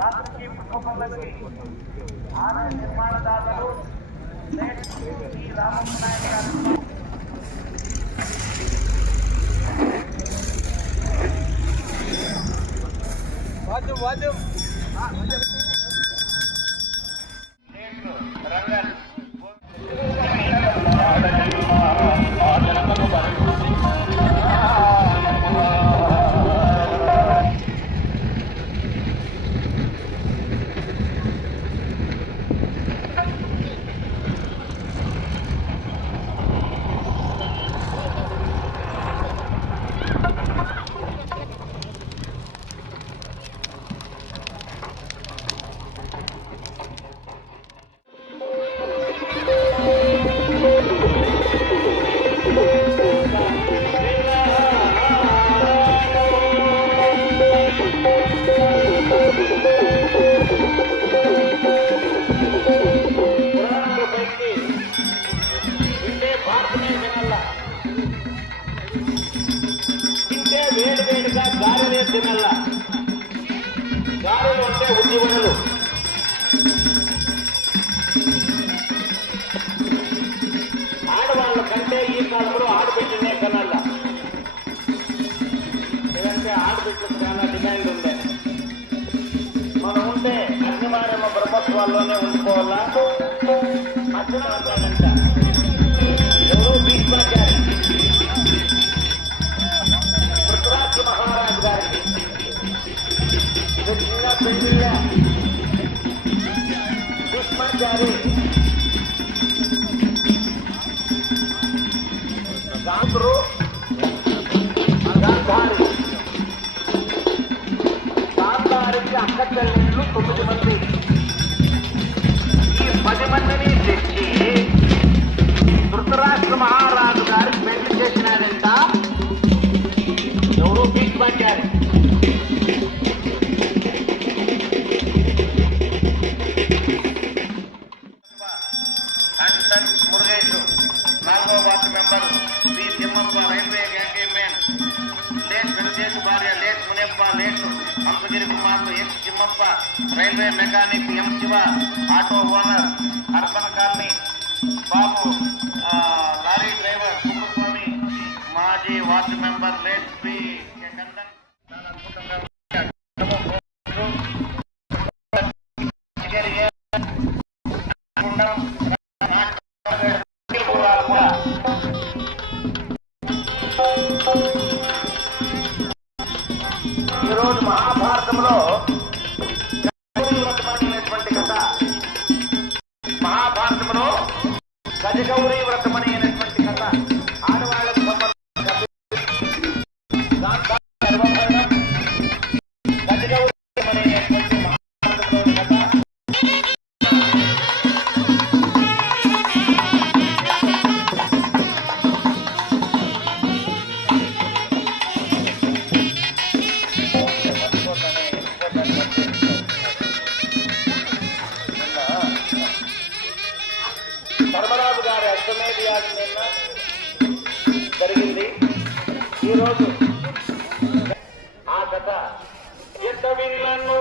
రాత్రికి కుటుంబాలకి ఆలయ నిర్మాణదారులు శ్రీ రామమ్మ నాయక్ గారు వాద్యం వేడివేడిగా గారెలే తినల్ల. గారెలు అంటే ఉద్యమనులు. ఆడవాళ్ళ కంటే ఈ కాలంలో ఆడబిడ్డనే కనల్ల. లేదంటే ఆడబిడ్డకు చాలా డిమాండ్ ఉంది. మనం ఉంటే అగ్నిమారమ్మ బ్రహ్మోత్సవాల్లోనే ఉండిపోవాలా. అక్కడ ఉంటాడంట ఎవరు భీష్మాచారి మహారాజు గారికి చిన్న పెళ్లిళ్ళ భీష్మాచారి గాంధరు గాంధారికి అక్క చెల్లెళ్ళు 9 మంది. ఈ 10 మందిని తెచ్చి ధృతరాష్ట్ర మహారాజు గారికి పెళ్లి చేసినాడంట ఎవరు భీష్మాచారి. మురుగేష్ 4వ ward member Shri Thimmappa railway gangmen late వెనుదేశు భార్య లేట్ మునియప్ప లేట్ హంసగిరి కుమార్తె S Thimmappa railway mechanic M Shiva auto owner urban colony Babu lorry driver Kutumbaswamy మాజీ ward member late Shri Kandan. చాలా అద్భుతంగా ఈరోజు మహాభారతంలో వ్రతమైనటువంటి కథ. మహాభారతంలో గజగౌరీ వ్రతమని అయినటువంటి కథ. ఆడవాళ్ళకు ధర్మరాజు గారి అష్టమేధి యాగం నిన్న జరిగింది. ఈరోజు ఆ కథ ఎట్ట విల్లను